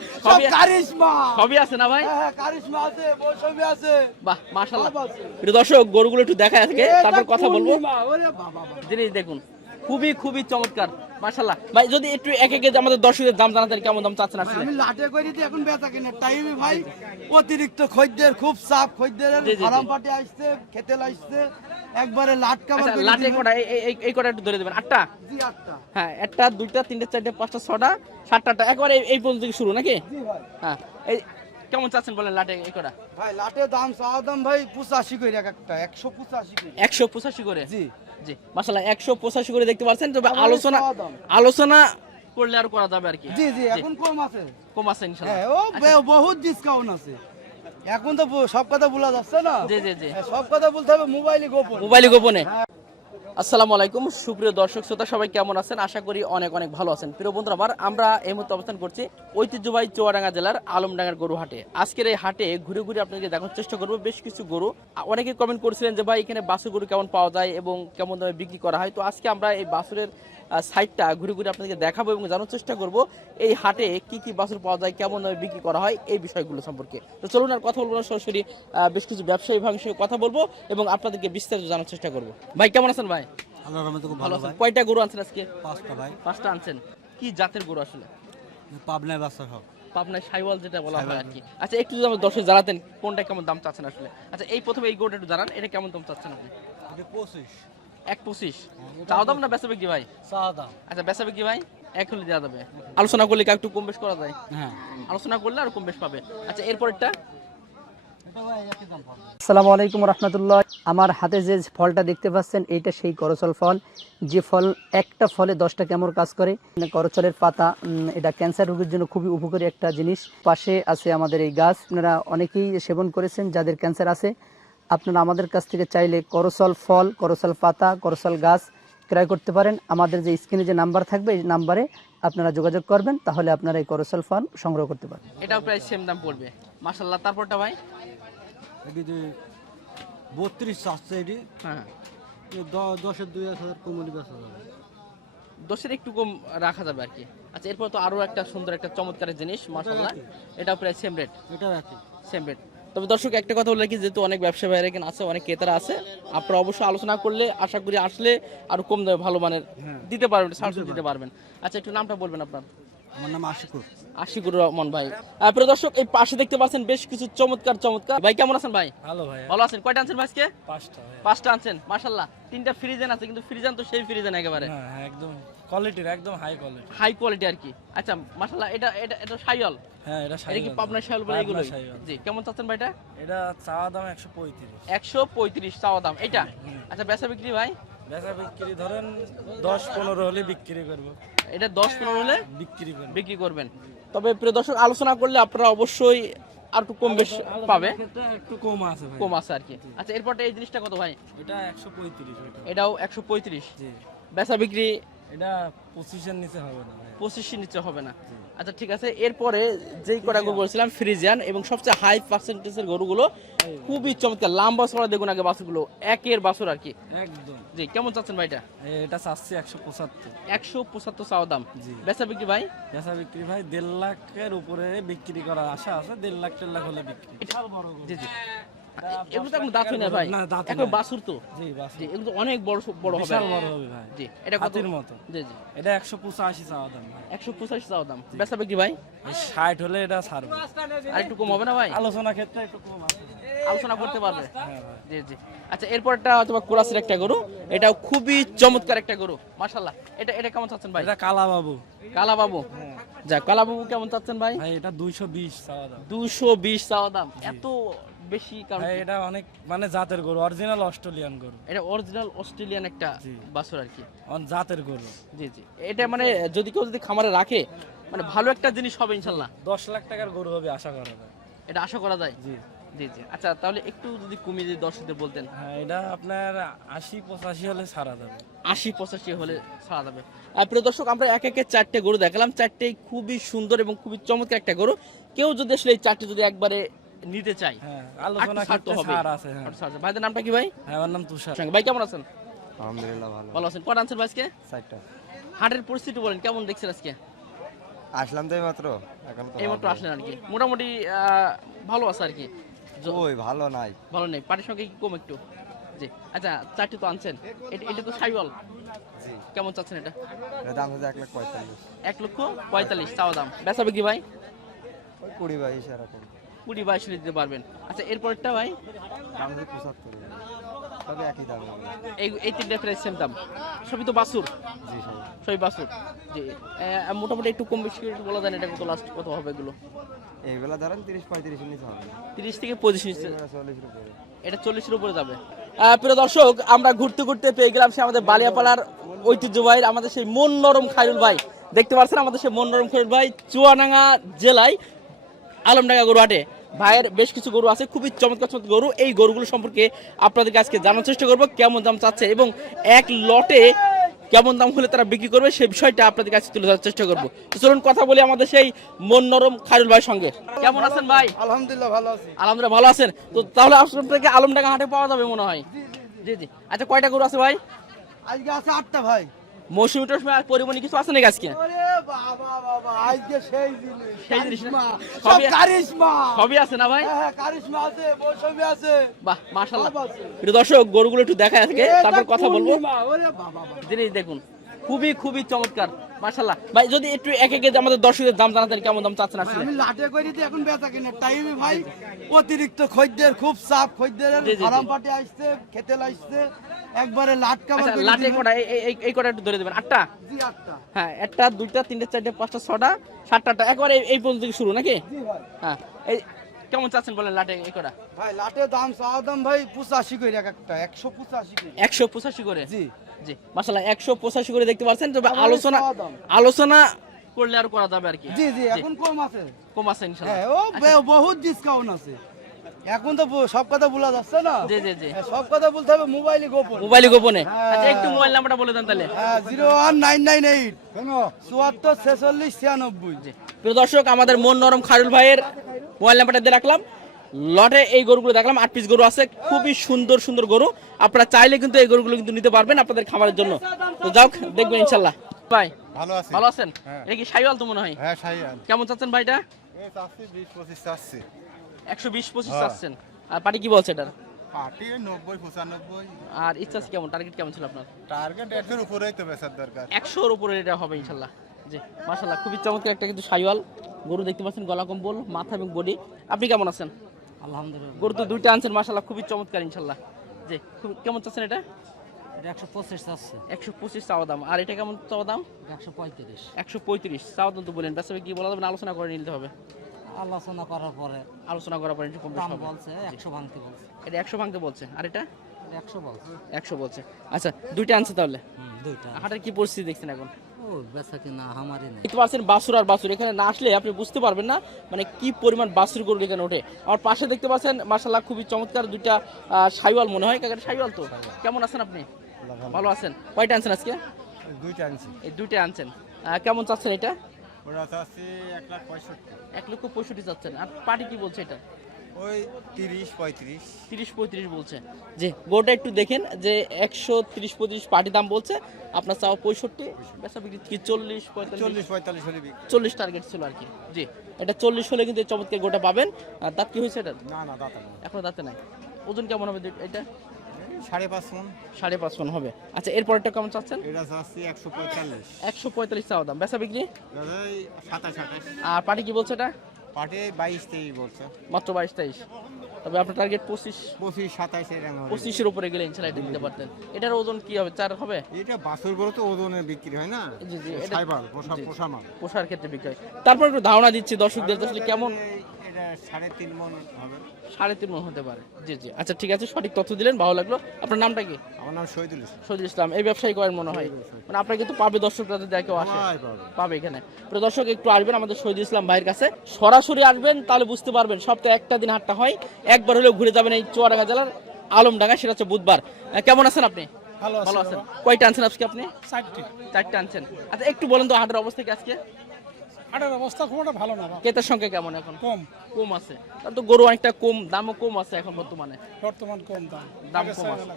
সব সবই- কারিশমা। সবই আছে না ভাই? হ্যাঁ হ্যাঁ, কারিশমা আছে মৌসুমি আছে। বাহ মাশাল্লাহ সব দর্শক গরুগুলো একটু দেখা আজকে তারপর কথা বলব। জিনিস দেখুন খুবই খুবই চমৎকার। মাশাল্লাহ ভাই যদি একটু এক একে আমাদের দর্শকদের দাম জানাতেন কেমন দাম চাচ্ছেন আসলে? আমি লাটে করি তো এখন বেচা কিনে টাইমে ভাই। অতিরিক্ত খদ্দের খুব চাপ খদ্দের। জি, জি, জি। ফার্ম পার্টি আসছে খেতে আসছে। একবারে লাট কাবার করে লাটে দিবেন। এই- এই- এই- এই একটু ধরে দেবেন। আটটা? জি আটটা। হ্যাঁ একটা দুইটা তিনটে চারটে পাঁচটা ছটা সাতটা একবারে এই- পর্যন্ত থেকে শুরু নাকি? জি ভাই। হ্যাঁ এই কেমন চাচ্ছেন বলেন লাটে এই কটা? ভাই লাটের দাম চাওয়া দাম ভাই পঁচাশি করে এক একটা একশো পঁচাশি করে। একশো পঁচাশি করে? জি। জি মাসাল্লাহ একশো পঁচাশি করে দেখতে পাচ্ছেন তবে আলোচনা আলোচনা করলে আর করা যাবে আর কি। জি জি এখন কম আছে। কম আছে ইনশাল্লাহ হ্যাঁ ও বহুত ডিসকাউন্ট আছে। এখন তো সব কথা বলা যাচ্ছে না। জি জি জি। হ্যাঁ, সব কথা বলতে হবে মোবাইলে গোপন। মোবাইলে গোপনে। আসসালামু আলাইকুম, সুপ্রিয় দর্শক শ্রোতা, সবাই কেমন আছেন? আশা করি অনেক অনেক ভালো আছেন। প্রিয় বন্ধুরা আমার আমরা এই মুহূর্তে অবস্থান করছি ঐতিহ্যবাহী চুয়াডাঙ্গা জেলার আলমডাঙ্গার গরু হাটে। আজকের এই হাটে ঘুরে ঘুরে আপনাকে দেখার চেষ্টা করব। বেশ কিছু গরু অনেকে কমেন্ট করছিলেন যে, ভাই, এখানে বাছুর গরু কেমন পাওয়া যায় এবং কেমন দামে বিক্রি করা হয়? তো আজকে আমরা এই বাছুরের সাইডটা ঘুরে ঘুরে আপনাদেরকে দেখাবো এবং জানার চেষ্টা করব এই হাটে কি কি বাছুর পাওয়া যায় কেমন বিক্রি করা হয় এই বিষয়গুলো সম্পর্কে। তো চলুন আর কথা বলব না সরাসরি বেশ কিছু ব্যবসায়ী সঙ্গে কথা বলব এবং আপনাদেরকে বিস্তারিত জানার চেষ্টা করব। ভাই কেমন আছেন ভাই? আল্লাহর রহমতে খুব ভালো ভালো আছেন। কয়টা গরু আনছেন আজকে? পাঁচটা ভাই। পাঁচটা আনছেন। কি জাতের গরু আসলে? পাবনায় পাবনায় সাইওয়াল যেটা বলা হয় আর কি। আচ্ছা একটু যদি আমার দর্শক জানাতেন কোনটা কেমন দাম চাচ্ছেন আসলে। আচ্ছা এই প্রথমে এই গরুটা একটু জানান এটা কেমন দাম চাচ্ছেন আপনি? পঁচিশ। এক পঁচিশ। চাও দাম না বেচা বিক্রি ভাই? আচ্ছা বেচা বিক্রি ভাই? এক হলে দেওয়া যাবে। আলোচনা করলে একটু কম বেশ করা যায়? হ্যাঁ। আলোচনা করলে আর কম বেশ পাবে। আচ্ছা এরপরটা আসসালামু আলাইকুম রহমতুল্লাহ। আমার হাতে যে ফলটা দেখতে পাচ্ছেন এইটা সেই করচল ফল। যে ফল একটা ফলে দশটা কেমন কাজ করে। মানে করচলের পাতা এটা ক্যান্সার রোগের জন্য খুবই উপকারী একটা জিনিস। পাশে আছে আমাদের এই গাছ। আপনারা অনেকেই সেবন করেছেন যাদের ক্যান্সার আছে। আপনারা আমাদের কাছ থেকে চাইলে করসল ফল করচল পাতা করচল গাছ ক্রয় করতে পারেন। আমাদের যে স্ক্রিনে যে নাম্বার থাকবে এই নাম্বারে আপনারা যোগাযোগ করবেন তাহলে আপনারা এই করচল ফল সংগ্রহ করতে পারেন এটাও প্রায় সেম দাম পড়বে। মাশাল্লাহ তারপরটা ভাই? বত্রিশ চাচ্ছে এটি। হ্যাঁ। দশের দুই এক হাজার কমলি বেচা যাবে দশের একটু কম রাখা যাবে আর কি। আচ্ছা এরপর তো আরও একটা সুন্দর একটা চমৎকার জিনিস মাশাল্লাহ এটাও প্রায় সেম রেট এটাও একই। সেম রেট তবে দর্শক একটা কথা বলে কি যেহেতু অনেক ব্যবসা ভাইরা এখানে আছে অনেক ক্রেতারা আছে আপনারা অবশ্যই আলোচনা করলে আশা করি আসলে আরও কম দামে ভালো মানের দিতে পারবেন সার্ভিস দিতে পারবেন। আচ্ছা একটু নামটা বলবেন আপনার। আমার নাম আশিকুর। আশিকুর রহমান ভাই। প্রিয় দর্শক এই পাশে দেখতে পাচ্ছেন বেশ কিছু চমৎকার চমৎকার। ভাই কেমন আছেন ভাই? ভালো ভাই। ভালো আছেন? কয়টা আনছেন আজকে? পাঁচটা পাঁচটা আনছেন মাশাল্লাহ তিনটা ফ্রিজেন আছে কিন্তু ফ্রিজেন তো সেই ফ্রিজেন একেবারে। হ্যাঁ একদম কোয়ালিটির একদম হাই কোয়ালিটি হাই কোয়ালিটি আর কি। আচ্ছা মাশাল্লাহ এটা এটা এটা সাইয়াল হ্যাঁ এটা এটা কি পাবনা সাইয়াল বলে এগুলো জি কেমন চাচ্ছেন ভাই এটা? এটা চাওয়া দাম একশো পঁয়ত্রিশ। একশো পঁয়ত্রিশ চাওয়া দাম। এটা? আচ্ছা বেচা বিক্রি ভাই? বেচা বিক্রি ধরেন দশ পনেরো হলে বিক্রি করব। এটা দশ পনেরো হলে বিক্রি করব। বিক্রি করবেন। তবে প্রিয় দর্শক আলোচনা করলে আপনারা অবশ্যই আর একটু কম বেশ পাবে। একটু কম আছে কম আছে আর কি। আচ্ছা এরপরটা এই জিনিসটা কত ভাই? এটা একশো পঁয়ত্রিশ। এটাও একশো পঁয়ত্রিশ। বেচা বিক্রি এটা পঁচিশের নিচে হবে না ভাই পঁচিশের নিচে হবে না। আচ্ছা ঠিক আছে। এরপরে যেই কটা গরু বলছিলাম ফ্রিজিয়ান এবং সবচেয়ে হাই পার্সেন্টেজের গরুগুলো খুবই চমৎকার। লাম্বা চড়া দেখুন আগে বাছুরগুলো। একের বাছুর আর কি। একদম। জি কেমন চাচ্ছেন ভাইটা? এটা চাচ্ছি একশো পঁচাত্তর। একশো পঁচাত্তর চাওয়া দাম। জি। বেচা বিক্রি ভাই? বেচা বিক্রি ভাই দেড় লাখের উপরে বিক্রি করার আশা আছে। দেড় লাখ দেড় লাখ হলে বিক্রি। জি জি। এগুলো তো এখন দাঁত হয় না ভাই। না, দাঁত এখন বাছুর তো। জি বাস এগুলো তো অনেক বড় বড় হবে। বিশাল বড় হবে ভাই। জি এটা হাতির মতো। জি জি। এটা একশো পঁচাশি চাওয়া দাম ভাই। একশো পঁচাশি চাওয়া দাম। বেচা বিক্রি ভাই? এই ষাট হলে এটা ছাড়বে। আর একটু কম হবে না ভাই? আলোচনা ক্ষেত্রে একটু কম আছে। আলোচনা করতে পারবে? জি জি। আচ্ছা এরপরটা তোমার কোরাসের একটা গরু। এটাও খুবই চমৎকার একটা গরু। মাশাল্লাহ এটা এটা কেমন চাচ্ছেন ভাই? এটা কালা বাবু কালা বাবু যা কালা বাবু কেমন চাচ্ছেন ভাই? ভাই এটা দুইশো বিশ চাওয়া দাম। দুশো বিশ চাওয়া দাম। এত বেশি কারণ এটা অনেক মানে জাতের গরু অরিজিনাল অস্ট্রেলিয়ান গরু। এটা অরিজিনাল অস্ট্রেলিয়ান একটা জি। বাছুর আর কি। অন জাতের গরু। জি জি। এটা মানে যদি কেউ যদি খামারে রাখে মানে ভালো একটা জিনিস হবে ইনশাল্লাহ। দশ লাখ টাকার গরু হবে আশা করা যায়। এটা আশা করা যায়? জি। জি জি। আচ্ছা তাহলে একটু যদি কমিয়ে যদি দর্শকদের বলতেন। হ্যাঁ এটা আপনার আশি পঁচাশি হলে ছাড়া যাবে। আশি পঁচাশি হলে ছাড়া যাবে। আর প্রিয় দর্শক আমরা এক একে চারটে গরু দেখালাম। চারটেই খুবই সুন্দর এবং খুবই চমৎকার একটা গরু। কেউ যদি আসলে এই চারটে যদি একবারে নিতে চায় হ্যাঁ আলোচনা হবে। হ্যাঁ। ভাইদের নামটা কি ভাই? হ্যাঁ আমার নাম তুষার। ভাই কেমন আছেন? আলহামদুলিল্লাহ ভালো। ভালো আছেন। কটা আনছেন আজকে? চারটা। হাটের পরিস্থিতি বলেন কেমন দেখছেন আজকে? আসলাম তো মাত্র এখন তো এইমাত্র আসলেন আর কি। মোটামুটি ভালো আছে আর কি। ওই ভালো নাই। ভালো নেই। পাটির সঙ্গে কি কম একটু? জি। আচ্ছা চারটি তো আনছেন। এটা তো জি। কেমন চাচ্ছেন এটা? দাম হচ্ছে এক লাখ পঁয়তাল্লিশ। এক লক্ষ পঁয়তাল্লিশ চাওয়া দাম। বেচা বিক্রি ভাই? কুড়ি বাইশ এরকম কুড়ি বাইশ হলে দিতে পারবেন। আচ্ছা এরপরটা ভাই? তবে একই দাম। এই এই তিনটা প্রাইস সেম দাম। সবই তো বাসুর? জি সবই। বাসুর? জি। মোটামুটি একটু কম বেশি একটু বলা যায় এটা কত লাস্ট কত হবে এগুলো? এইগুলা ধরেন তিরিশ পঁয়ত্রিশ নিচে হবে। তিরিশ থেকে পঁচিশ নিচে। চল্লিশের উপরে। এটা চল্লিশের উপরে যাবে। প্রিয় দর্শক আমরা ঘুরতে ঘুরতে পেয়ে গেলাম সে আমাদের বালিয়াপাড়ার ঐতিহ্যবাহী আমাদের সেই মন নরম খায়রুল ভাই। দেখতে পাচ্ছেন আমাদের সেই মন নরম খায়রুল ভাই চুয়াডাঙ্গা জেলায় আলমডাঙ্গা গরু হাটে। ভাইয়ের বেশ কিছু গরু আছে খুবই চমৎকার চমৎকার গরু। এই গরুগুলো সম্পর্কে আপনাদেরকে আজকে জানার চেষ্টা করব কেমন দাম চাচ্ছে এবং এক লটে কেমন দাম হলে তারা বিক্রি করবে সেই বিষয়টা আপনাদের কাছে তুলে ধরার চেষ্টা করব। চলুন কথা বলি আমাদের সেই মন নরম খায়রুল ভাইয়ের সঙ্গে। কেমন আছেন ভাই? আলহামদুলিল্লাহ ভালো আছি। আলহামদুলিল্লাহ ভালো আছেন? তো তাহলে আপনাকে আলমডাঙ্গা হাটে পাওয়া যাবে মনে হয়। জি জি। আচ্ছা কয়টা গরু আছে ভাই? আজকে আছে আটটা ভাই। মৌসুমি টসমি আর পরিমণি কিছু আছে নাকি আজকে? ওরে বাবা বাবা আজকে সেই জিনিস না? সবই- সবই আছে না ভাই? কারিশমা আছে মৌসুমি আছে। বাহ মাশাআল্লাহ। সব আছে। প্রিয় দর্শক গরুগুলো একটু দেখা আজকে তারপর কথা বলব। জিনিস দেখুন খুবই খুবই চমৎকার। মাশাআল্লাহ। ভাই যদি একটু এক একে আমাদের দর্শকদের দাম জানাতেন কেমন দাম চাচ্ছেন আসলে? আমি লাটে করি তো এখন বেচা কিনে টাইমে ভাই। অতিরিক্ত খদ্দের খুব চাপ খদ্দের। জি, জি, জি। আরাম পাটি আসছে খেতে লাগছে একবারে লাট কাবার করে লাটে দিলেন। এই- এই- এই- এই একটু ধরে দেবেন। আটটা? জি আটটা। হ্যাঁ একটা দুইটা তিনটে চারটে পাঁচটা ছটা সাতটা একবারে এই- পর্যন্ত থেকে শুরু নাকি? হ্যাঁ এই কেমন চাচ্ছেন বলেন লাটে এই কটা? ভাই লাটের দাম চাওয়া দাম ভাই পঁচাশি করে এক একটা একশো পঁচাশি করে একশো পঁচাশি করে? জি। জি মাসাল্লাহ একশো পঁচাশি করে দেখতে পাচ্ছেন তবে আলোচনা আলোচনা করলে আর করা যাবে আর কি। জি জি এখন কম আছে। কম আছে ইনশাল্লাহ হ্যাঁ ও বহুত ডিসকাউন্ট আছে। এখন তো সব কথা বলা যাচ্ছে না। জি জি জি। হ্যাঁ, সব কথা বলতে হবে মোবাইলে গোপন। মোবাইলে গোপনে। হ্যাঁ। আচ্ছা একটু মোবাইল নাম্বারটা বলে দেন তাহলে। Zero one nine nine eight চুয়াত্তর ছেচল্লিশ ছিয়ানব্বই। জি। প্রিয় দর্শক আমাদের মন নরম খারুল ভাইয়ের মোবাইল নাম্বারটা দিয়ে রাখলাম। লটে এই গরুগুলো দেখলাম আট পিস গরু আছে খুবই সুন্দর সুন্দর গরু। আপনারা চাইলে কিন্তু এই গরুগুলো কিন্তু নিতে পারবেন আপনাদের খামারের জন্য। তো যাও দেখবেন ইনশাল্লাহ। ভাই ভালো আছি। ভালো আছেন? হ্যাঁ। এটা কি সাইওয়াল তো মনে হয়? হ্যাঁ সাইয়াল কেমন চাচ্ছেন ভাইটা চাচ্ছি বিশ পঁচিশ চাচ্ছি। একশো বিশ পঁচিশ হ্যাঁ। চাচ্ছেন। আর পাটি কি বলছে এটার? পার্টি ওই নব্বই পঁচানব্বই। আর ইচ্ছা আছে কেমন? টার্গেট কেমন ছিল আপনার? টার্গেট একশোর উপরেই তো বেচার দরকার। একশোর উপরে এটা হবে ইনশাল্লাহ। জি মাশাল্লাহ খুবই চমৎকার একটা কিন্তু সাইওয়াল। গরু দেখতে পাচ্ছেন গলা কম্বল মাথা এবং বডি আপনি কেমন আছেন? আলহামদুলিল্লাহ। গরু তো দুইটা আনছেন মাশাল্লাহ খুবই চমৎকার ইনশাল্লাহ খুব কেমন চাচ্ছেন এটা? এটা একশো পঁচিশ আছে একশো পঁচিশ চাওয়া দাম। আর এটা কেমন চাওয়া দাম? একশো পঁয়ত্রিশ। একশো পঁয়ত্রিশ চাওয়া দাম তো বলেন। বেসবে কি বলা যাবে আলোচনা করে নিতে হবে। আলোচনা করার পরে আলোচনা করার পরে একটু কম বেশি বলছে একশো ভাঙতে বলছে। এটা একশো ভাঙতে বলছে। আর এটা? একশো বলছে। একশো বলছে। আচ্ছা দুইটা আনছে তাহলে? দুইটা। হাটের কি পরিস্থিতি দেখছেন এখন? ও বেচা কিনা আমারই নেই। দেখতে পাচ্ছেন বাসুর আর বাসুর। এখানে না আসলে আপনি বুঝতে পারবেন না মানে কি পরিমাণ বাসুর গরু এখানে ওঠে। আমার পাশে দেখতে পাচ্ছেন মাসাল্লাহ খুবই চমৎকার দুইটা সাইওয়াল মনে হয়। সাইওয়াল তো? কেমন আছেন আপনি? ভালো। আছেন। কয়টা আনছেন আজকে? দুইটা আনছি। এই দুইটা আনছেন। কেমন চাচ্ছেন এটা? এক লক্ষ পঁয়ষট্টি চাচ্ছেন। আর পার্টি কি বলছে এটা? ওই তিরিশ পঁয়ত্রিশ। তিরিশ পঁয়ত্রিশ বলছে। যে গোটা একটু দেখেন যে একশো তিরিশ পঁয়ত্রিশ পার্টি দাম বলছে। আপনার চাওয়া পঁয়ষট্টি বেচা বিক্রি কি চল্লিশ চল্লিশ পঁয়তাল্লিশ হলে চল্লিশ টার্গেট ছিল আর কি। জি এটা চল্লিশ হলে কিন্তু চমৎকার গোটা পাবেন। দাঁত কি হয়েছে এটা না না দাদা এখনও। দাঁতে নাই। ওজন কেমন হবে এটা? সাড়ে পাঁচ মন। সাড়ে পাঁচ মন হবে। আচ্ছা এরপরটা কেমন চাচ্ছেন? এটা চাচ্ছি একশো পঁয়তাল্লিশ। একশো পঁয়তাল্লিশ চাওয়া দাম। বেচা বিক্রি? সাতাশ আঠাশ। আর পার্টি কি বলছে এটা? পার্টি বাইশ তেইশ বলছে। মাত্র বাইশ তেইশ। তবে আপনার টার্গেট পঁচিশ। পঁচিশ সাতাশ পঁচিশের উপরে গেলে ইনশাল্লাহ এটা দিতে পারতেন। এটার ওজন কি হবে? চার হবে? এটা বাছুরগুলো তো ওজনে বিক্রি হয় না? জি, জি, পোষার ক্ষেত্রে বিক্রি হয়। তারপর একটু ধারণা দিচ্ছি দর্শকদের আসলে কেমন সাড়ে তিন মন হবে। সাড়ে তিন মন হতে পারে। জি জি। আচ্ছা ঠিক আছে সঠিক তথ্য দিলেন ভালো লাগল। আপনার নামটা কি? আমার নাম শহীদুল ইসলাম। সজিল ইসলাম। এই ব্যবসায়ী করেন মনে হয়। মানে আপনার কিন্তু পাবে দর্শকরা যদি কেউ আসে পাবে। এখানে। প্রিয় দর্শক একটু আসবেন আমাদের শহীদ ইসলাম ভাইয়ের কাছে। সরাসরি আসবেন তাহলে বুঝতে পারবেন সপ্তাহে একটা দিন হাটটা হয়। একবার হলেও ঘুরে যাবেন এই চুয়াডাঙ্গা জেলার আলমডাঙ্গা সেটা হচ্ছে বুধবার। কেমন আছেন আপনি? ভালো আছেন। কয়টা আনছেন আজকে আপনি? চারটে। চারটে আনছেন। আচ্ছা একটু বলেন তো হাটের অবস্থা কি আজকে? হাটের অবস্থা খুব একটা ভালো না ক্রেতার সংখ্যা কেমন এখন? কম। কম আছে। তার তো গরু অনেকটা কম দামও কম আছে এখন বর্তমানে। বর্তমান কম দাম। দাম কম আছে।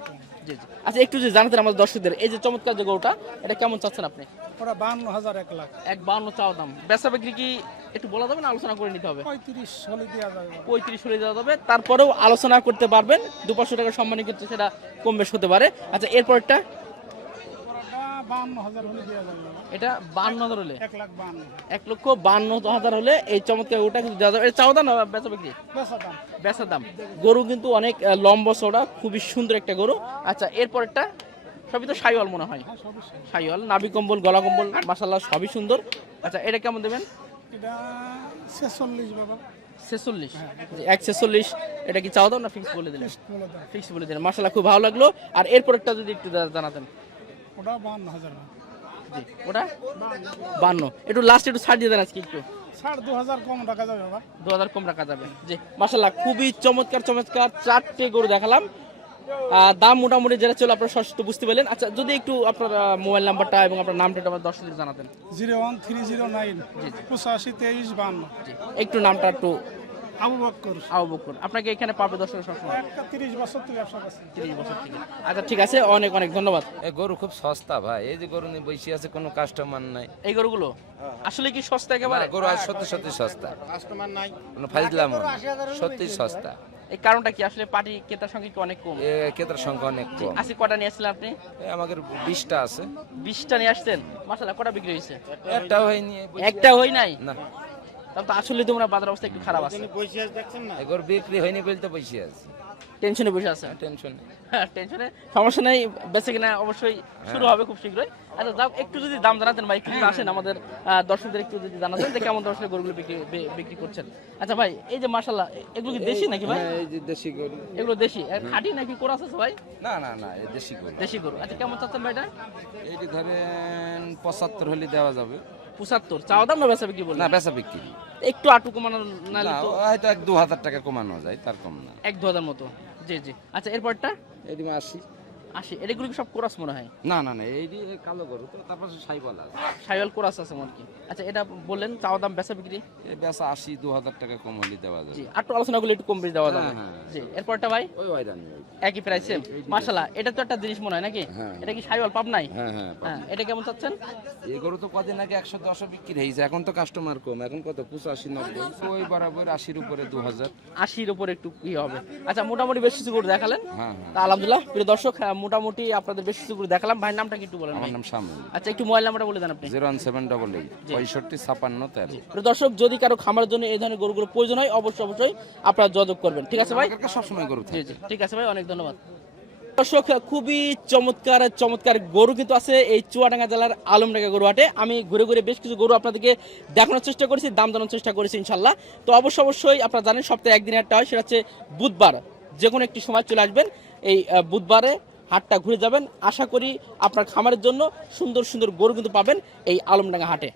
জি জি। আচ্ছা একটু যে জানাতেন আমাদের দর্শকদের এই যে চমৎকার যে গরুটা এটা কেমন চাচ্ছেন আপনি? ওরা বান্ন হাজার এক লাখ। এক বাউন্ন চাওয়া দাম। বেচা বিক্রি কি একটু বলা যাবে না? আলোচনা করে নিতে হবে। পঁয়ত্রিশ হলে দেওয়া যাবে। পঁয়ত্রিশ হলে দেওয়া যাবে। তারপরেও আলোচনা করতে পারবেন। দু পাঁচশো টাকার সম্মানে কিন্তু সেটা কম বেশ হতে পারে। আচ্ছা এরপরটা ওরা বান্ন হাজার হলে দেওয়া যাবে এটা বান্ন হাজার হলে? এক লক্ষ বান্ন হাজার হলে এই চমৎকার ওটা কিন্তু দেওয়া যাবে। এটা চাওয়া দাম না বেচা বিক্রি? বেচা দাম। গরু কিন্তু অনেক লম্বা চড়া খুবই সুন্দর একটা গরু। আচ্ছা এরপরটা সবই তো সাইওয়াল মনে হয়। হ্যাঁ। সাইওয়াল। নাভি কম্বল গলা কম্বল মাসাল্লাহ সবই সুন্দর। আচ্ছা এটা কেমন দেবেন? এটা ছেচল্লিশ বাবা। ছেচল্লিশ। এক ছেচল্লিশ। এটা কি দাও না ফিক্স বলে দিলেন? ফিক্স বলে দিলেন। মাসাল্লাহ খুব ভালো লাগল। আর এরপরটা যদি একটু জানাতেন। ওটা বান্ন হাজার ওটা? বান্ন। একটু লাস্ট একটু ছাড় দিয়ে দেন আজকে একটু। ষাট দু হাজার কম রাখা যাবে বাবা। দু হাজার কম রাখা যাবে। জি মাসাল্লাহ খুবই চমৎকার চমৎকার চারটে গরু দেখালাম। দাম মোটামুটি যেটা ছিল আপনারা সস্ত বুঝতে পারলেন। আচ্ছা যদি একটু আপনার মোবাইল নাম্বারটা এবং আপনার নামটা আমার দর্শকদের জানাতেন। Zero one three zero nine পঁচাশি তেইশ বান্ন। একটু নামটা একটু আবু আপনাকে এখানে পাবে দর্শক সবসময়। একটা তিরিশ বছর থেকে ব্যবসা করছি। তিরিশ বছর থেকে। আচ্ছা ঠিক আছে অনেক অনেক ধন্যবাদ। এ গরু খুব সস্তা ভাই এই যে গরু নিয়ে বসে আছে কোনো কাস্টমার নাই। এই গরুগুলো? আসলে কি সস্তা একেবারে? গরু আর সত্যি সত্যি সস্তা। কাস্টমার নাই। কোনো ফাইজলাম সত্যি সস্তা। এই কারণটা কি? আসলে পার্টি ক্রেতার সংখ্যা কি অনেক কম? ক্রেতার সংখ্যা অনেক কম। আজকে কটা নিয়ে আসছিলেন আপনি? আমাদের বিশটা আছে। বিশটা নিয়ে আসছেন? মাসাল্লাহ কটা বিক্রি হয়েছে? একটাও হয়নি। একটা হই নাই? না। তাহলে তো আসলে তোমরা বাজার অবস্থা একটু খারাপ আছে। এ গরু বিক্রি হয়নি বলে তো বসে আছে। টেনশনে বসে আছে? টেনশন হ্যাঁ টেনশনে সমস্যা নেই বেঁচে কিনা অবশ্যই শুরু হবে খুব শীঘ্রই। আচ্ছা যাও একটু যদি দাম জানাতেন ভাই একটু আসেন আমাদের দর্শকদের একটু যদি জানাতেন যে কেমন দর্শকের গরুগুলো বিক্রি বিক্রি করছেন। আচ্ছা ভাই এই যে মার্শাল্লাহ এগুলো কি দেশি নাকি ভাই? হ্যাঁ, এই যে দেশি গরু। এগুলো দেশি। খাঁটি নাকি কোরাস আছে ভাই? না না না দেশি গরু। দেশি গরু। আচ্ছা কেমন চাচ্ছেন ভাই এটা? এইটি ধরেন পঁচাত্তর হলে দেওয়া যাবে। পঁচাত্তর। চাওয়া দাম না বেচা বিক্রি বললেন? না বেচা বিক্রি। একটু আটু কমানো না হয়তো এক দু হাজার টাকা কমানো যায় তার কম না। এক দু হাজার মতো। জি জি। আচ্ছা এরপরটা? এটি আসি। কি সব কোরাস মনে হয়? না না না এইটি কালো গরু তো তারপর আছে। সাইওয়াল কোরাস আছে মনে কি? আচ্ছা এটা বললেন চাওয়া দাম বেচা বিক্রি? এই বেচা আশি দু হাজার টাকা কম হলে দেওয়া যাবে। জি করলে একটু কম বেশি দেওয়া যাবে। হ্যাঁ, হ্যাঁ। জি এরপরটা ভাই? ওই ওই একই প্রাইস সেম মাশাআল্লাহ এটা তো একটা জিনিস মনে হয় নাকি? হ্যাঁ। এটা কি সাইওয়াল পাব নাই? হ্যাঁ হ্যাঁ হ্যাঁ এটা কেমন চাচ্ছেন? এই গরু তো কদিন আগে একশো দশও বিক্রি হয়েছে এখন তো কাস্টমার কম। এখন কত? পঁচাশি নব্বই। ওই বরাবর আশির উপরে দু হাজার। আশির উপর একটু কি হবে। আচ্ছা মোটামুটি বেশ কিছু করে দেখালেন। হ্যাঁ হ্যাঁ। আলহামদুলিল্লাহ প্রিয় দর্শক হ্যাঁ, মোটামুটি আপনাদের বেশ কিছু দেখালাম। ভাই নামটা কি একটু বলেন আমার নাম সামনে আচ্ছা একটু মোবাইল নাম্বারটা বলে দেন আপনি। Zero one seven double eight পঁয়ষট্টি ছাপান্ন তেরো। দর্শক যদি কারও খামারের জন্য এই ধরনের গরুগুলো প্রয়োজন হয় অবশ্যই অবশ্যই আপনারা যোগাযোগ করবেন। ঠিক আছে ভাই? সবসময় গরু জি জি। ঠিক আছে ভাই অনেক ধন্যবাদ। দর্শক খুবই চমৎকার চমৎকার গরু কিন্তু আছে এই চুয়াডাঙ্গা জেলার আলমডাঙ্গা গরু হাটে। আমি ঘুরে ঘুরে বেশ কিছু গরু আপনাদেরকে দেখানোর চেষ্টা করেছি দাম জানানোর চেষ্টা করেছি ইনশাল্লাহ তো অবশ্যই অবশ্যই আপনারা জানেন সপ্তাহে একদিন একটা হয় সেটা হচ্ছে বুধবার। যে কোনো একটি সময় চলে আসবেন এই বুধবারে। হাটটা ঘুরে যাবেন। আশা করি আপনার খামারের জন্য সুন্দর সুন্দর গরু কিন্তু পাবেন এই আলমডাঙ্গা হাটে।